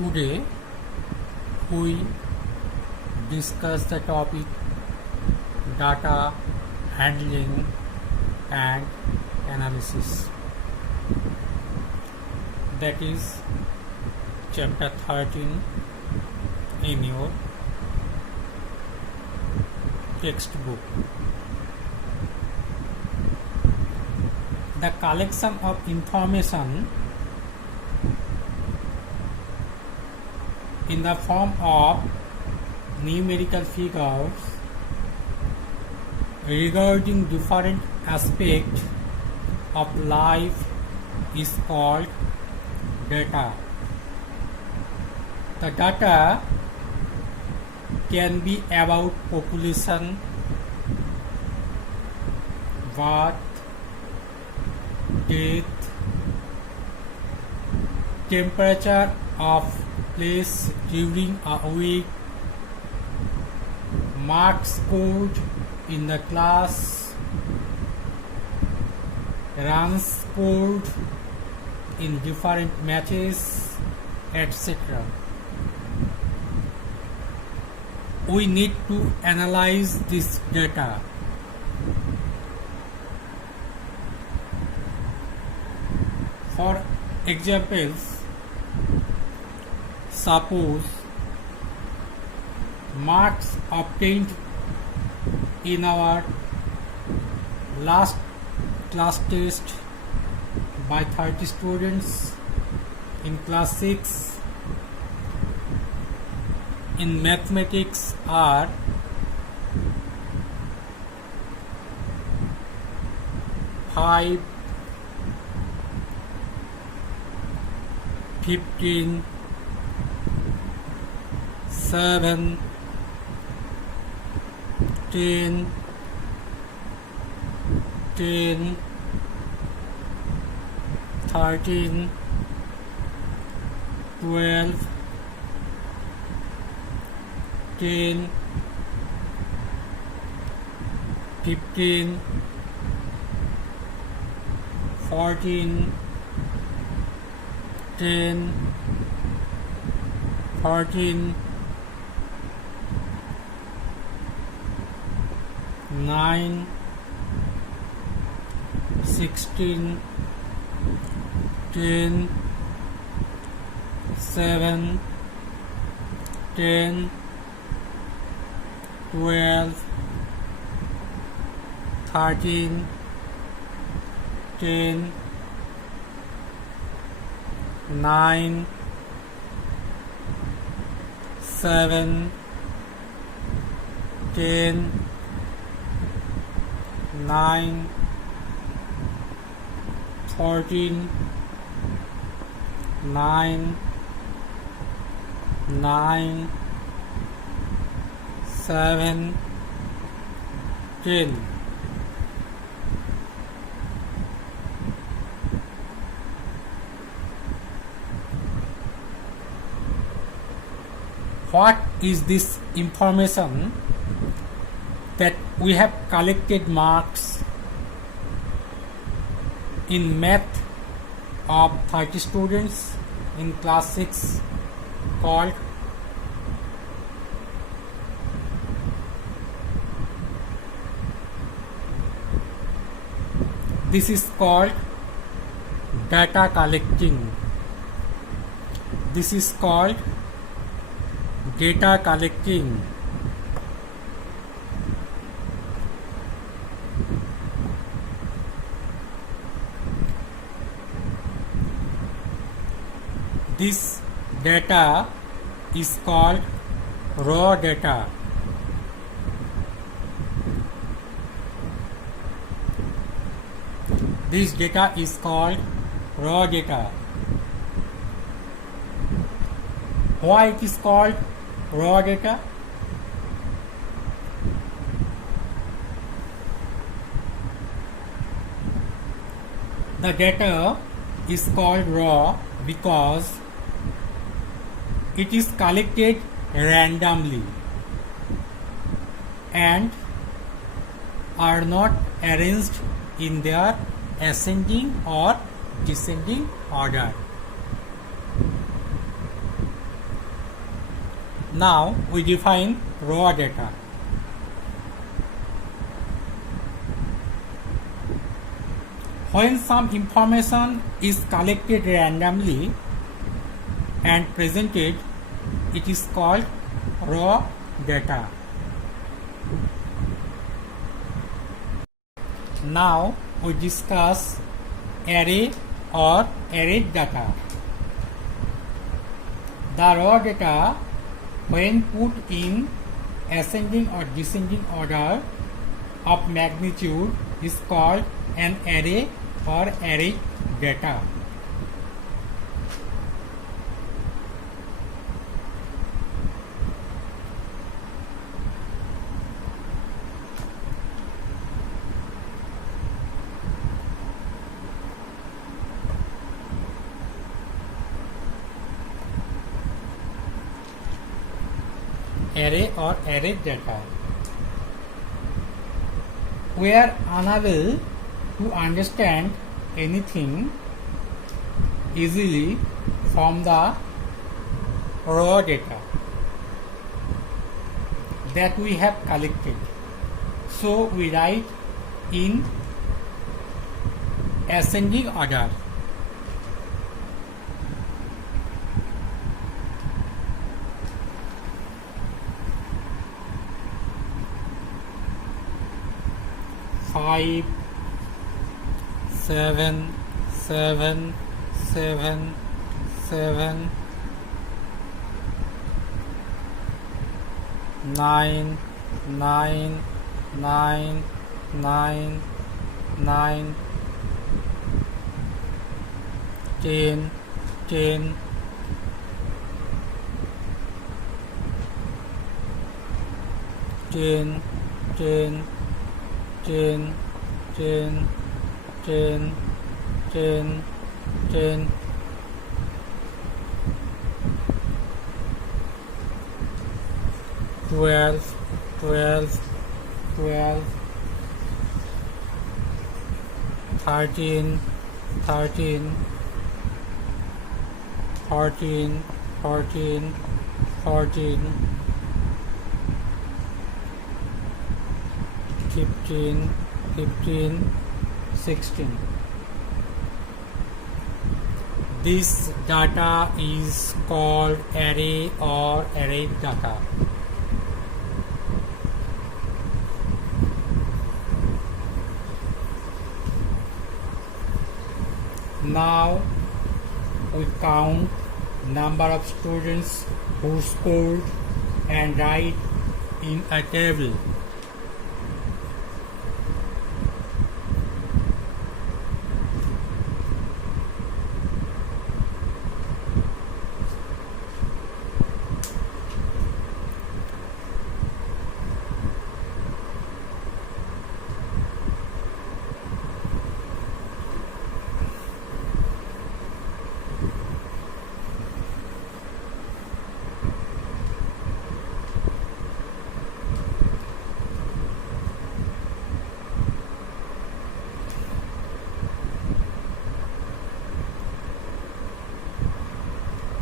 Today we discuss the topic data handling and analysis. That is chapter 13 in your textbook. The collection of information in the form of numerical figures regarding different aspects of life is called data. The data can be about population, birth, death, temperature of place during a week, marks scored in the class, runs scored in different matches, etc. We need to analyze this data. For examples, suppose marks obtained in our last class test by 30 students in class 6 in mathematics are 5, 15, 7, 10, 10, 13, 12, 10, 15, 14, 10, 14, 9, 16, 10, 7, 10, 12, 13, 10, 9, 7, 10, 9, 14, 9, 9, 7, 10. What is this information that we have collected marks in math of 30 students in class 6 called this is called data collecting. This is called data collecting. This data is called raw data. This data is called raw data. Why it is called raw data? The data is called raw because it is collected randomly and are not arranged in their ascending or descending order. Now we define raw data. When some information is collected randomly and presented, it is called raw data. Now we discuss array or array data. The raw data, when put in ascending or descending order of magnitude, is called an array or array data. Array or array data. We are unable to understand anything easily from the raw data that we have collected. So we write in ascending order. Five, seven, seven, seven, seven, 9, 9, 9, 9, 9, 10, 10, 10, 10, 10, 10, 10, 10, 10, 12, 12, 12, 13, 13, 14, 14, 14, 15, 15, 16. This data is called array or array data. Now we count number of students who scored and write in a table.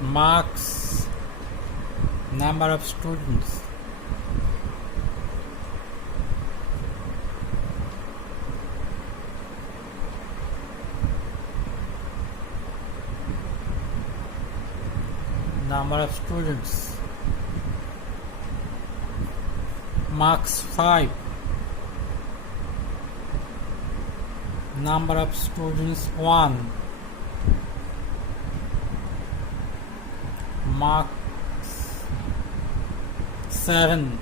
Marks, number of students. Number of students. Marks 5. Number of students 1. Marks 7.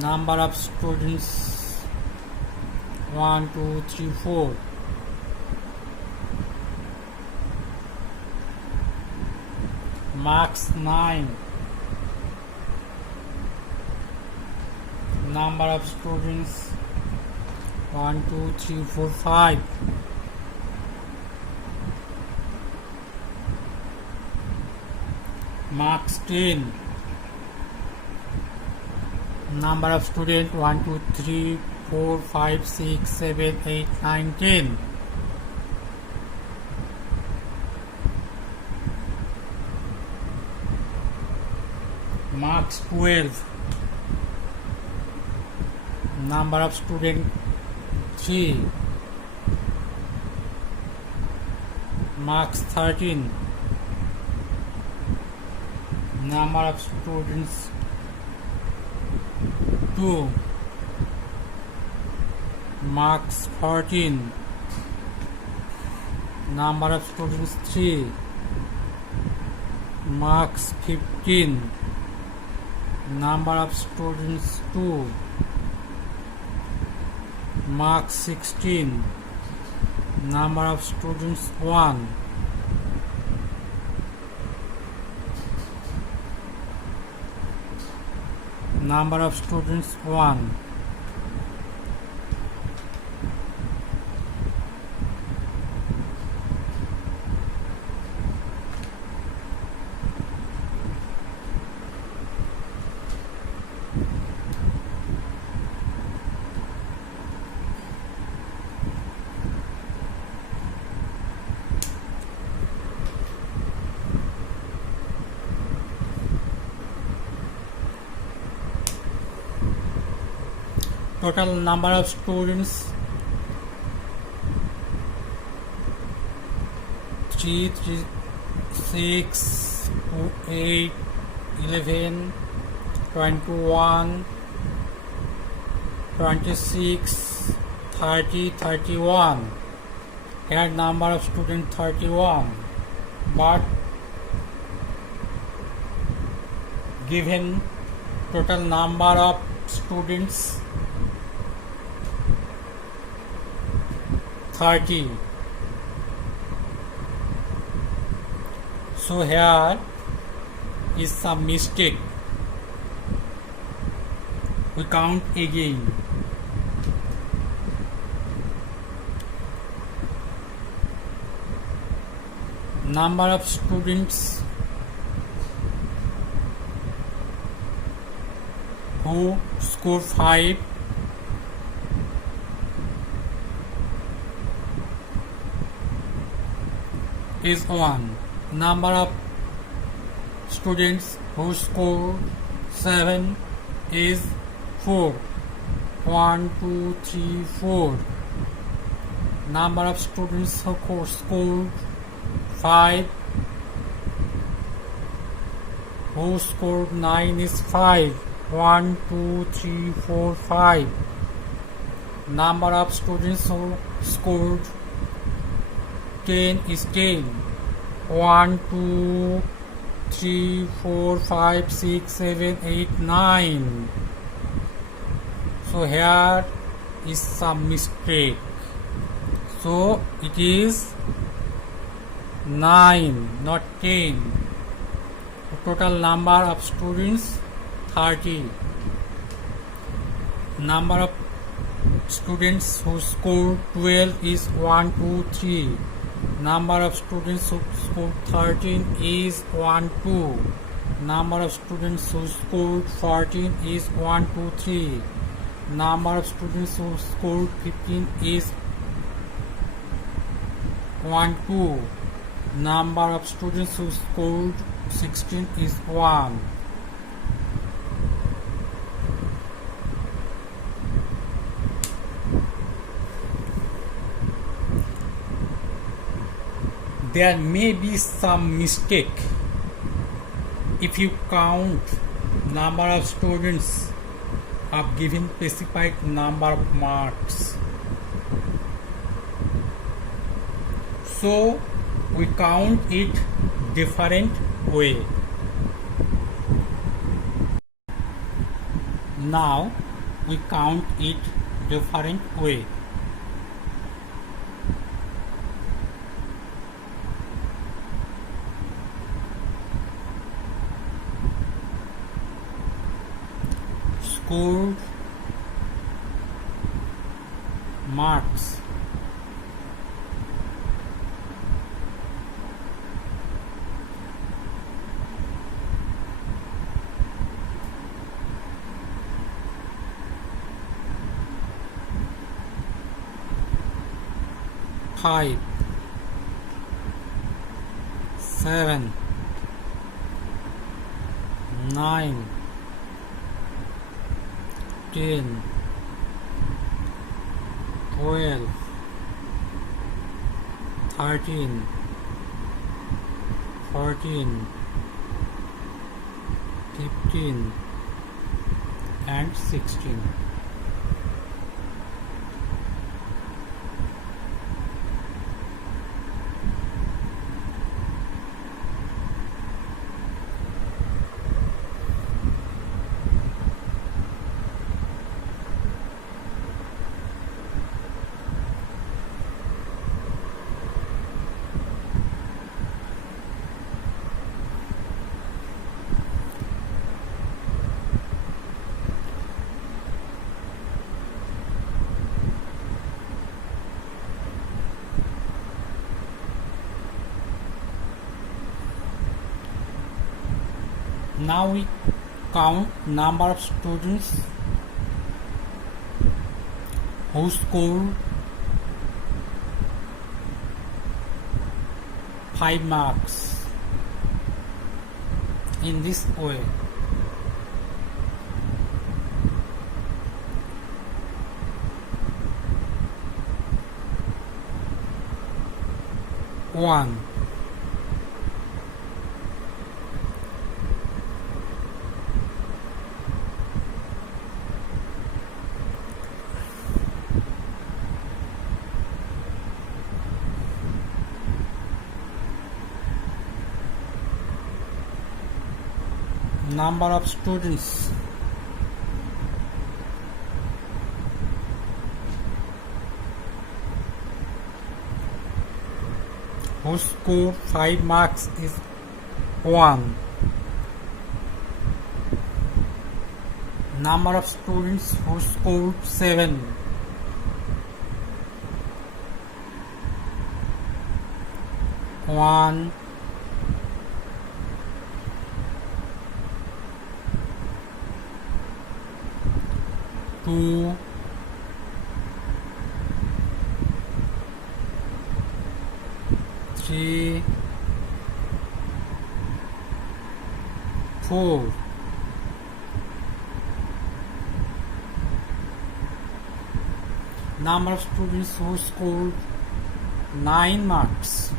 Number of students 1, 2, 3, 4. Marks 9. Number of students 1, 2, 3, 4, 5. Marks 10. Number of students 1, 2, 3, 4, 5, 6, 7, 8, 9, 10. marks 12. Number of student 3, marks 13. Number of students 2, marks 14. Number of students 3, marks 15. Number of students 2, marks 16. Number of students 1, number of students 1. Total number of students 3, 6, 8, 11, 21, 26, 30, 31. Here number of students 31, but given total number of students 30. So here is some mistake. We count again. Number of students who score 5 is 1. Number of students who score 7 is 4. 1, 2, 3, 4. Number of students who scored 5, who scored 9 is 5. 1, 2, 3, 4, 5. Number of students who scored 10 is 10. 1, 2, 3, 4, 5, 6, 7, 8, 9. So here is some mistake. So it is 9, not 10. The total number of students 30. Number of students who scored 12 is 1, 2, 3. Number of students who scored 13 is 1, 2. Number of students who scored 14 is 1, 2, 3. Number of students who scored 15 is 1, 2. Number of students who scored 16 is 1. There may be some mistake if you count number of students of given specified number of marks. So we count it different way. Now we count it different way. Scored marks. Five, 7, 9, 10, 12, 13, 14, 15 and 16. Now we count number of students who scored 5 marks in this way. One, number of students who scored 5 marks is 1. Number of students who scored 7. 1, 2, 3, 4. Number of students who scored 9 marks.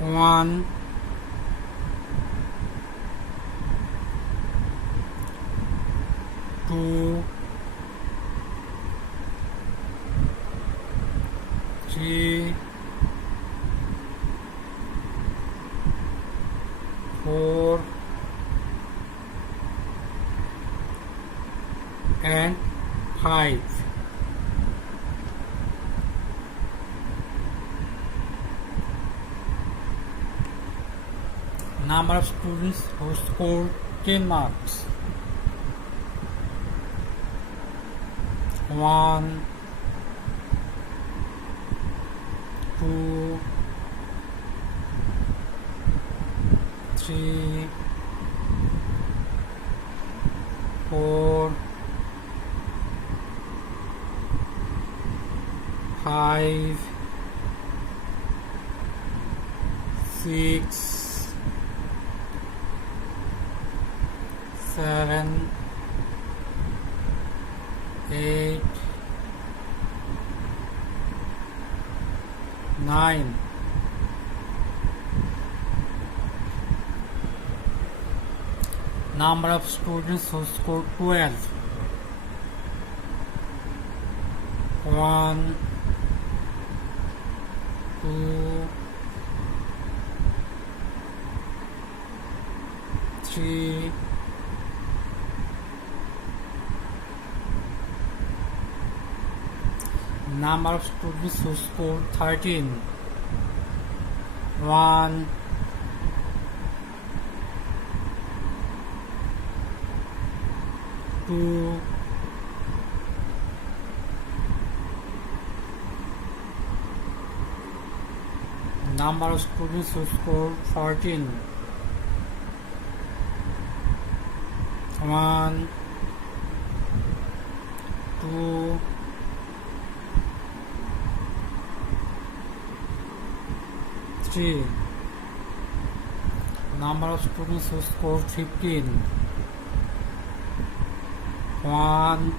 1, 2, 3, 4 and 5. Number of students who scored 10 marks. 1, 2, 3, 4, 5, 6, 7, 8, 9. Number of students who scored 12. 1, 2, 3, 4. Number of students who scored 13. 1, 2, 3. Number of students who scored 14. 1, 2, 60. Number of students who score 15. 1,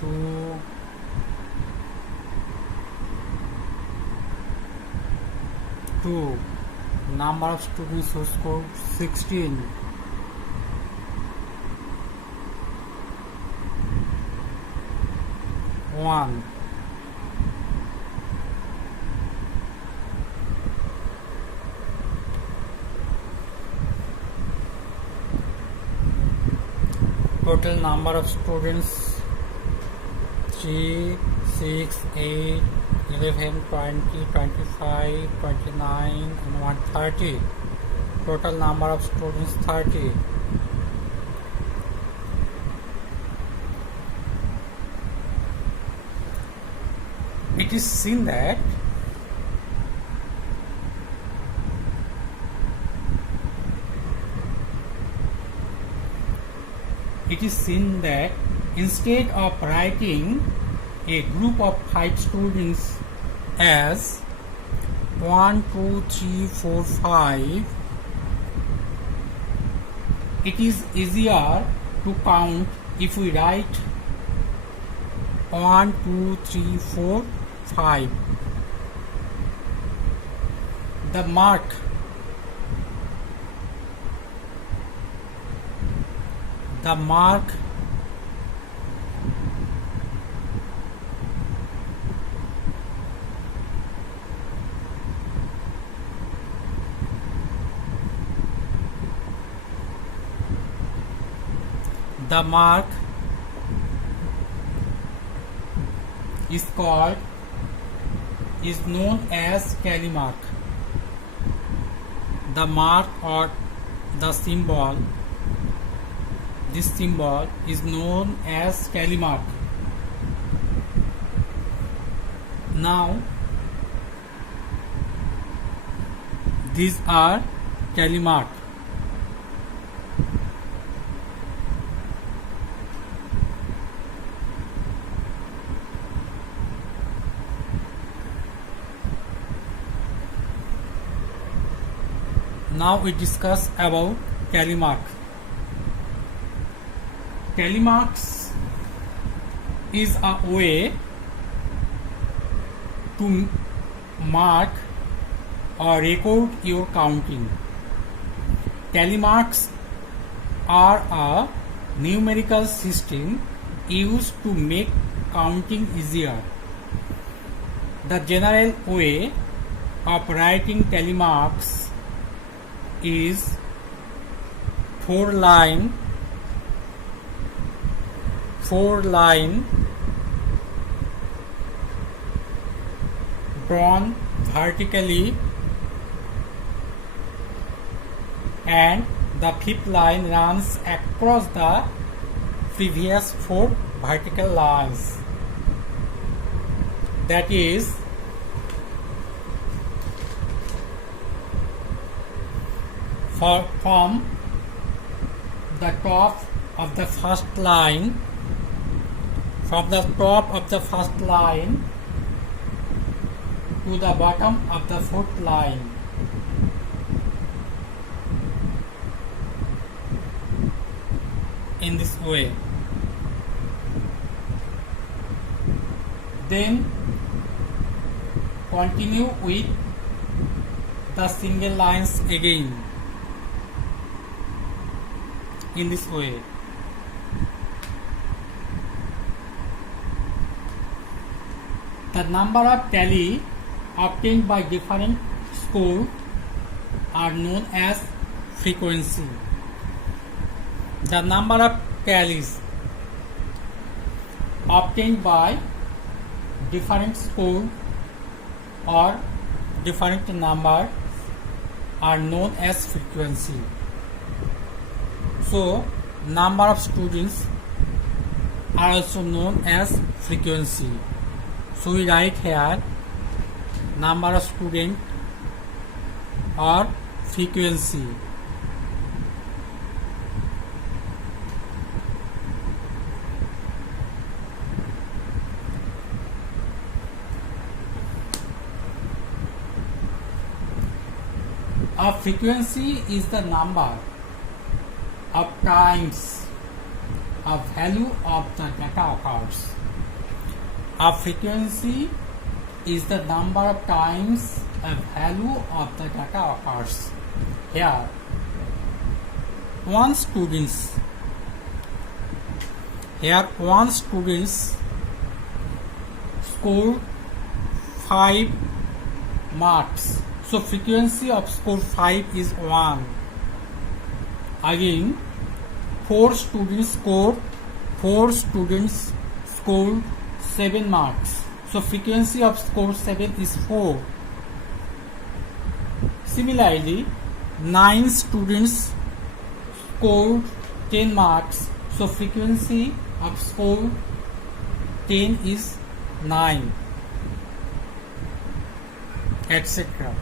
2, 2. Number of students who score 16. 1. Total number of students 3, 6, 8, 11, 20, 25, 29 and 130. Total number of students 30. It is seen that instead of writing a group of 5 students as 1, 2, 3, 4, 5, it is easier to count if we write 1, 2, 3, 4, 5. The mark is known as tally mark. The mark or the symbol, this symbol is known as tally mark. Now these are tally mark. Now we discuss about tally mark. Tally marks is a way to mark or record your counting. Tally marks are a numerical system used to make counting easier. The general way of writing tally marks is 4-line drawn vertically, and the fifth line runs across the previous 4 vertical lines. That is, from the top of the first line, to the bottom of the 4th line. In this way. Then continue with the single lines again. In this way. The number of tally obtained by different score are known as frequency. The number of tallies obtained by different score or different number are known as frequency. So, number of students are also known as frequency. So, we write here number of students or frequency. A frequency is the number of times a value of the data occurs. A frequency is the number of times a value of the data occurs. Here, one student scored 5 marks. So frequency of score 5 is 1. Again, 4 students scored 7 marks. So frequency of score 7 is 4. Similarly, 9 students scored 10 marks. So frequency of score 10 is 9, etc.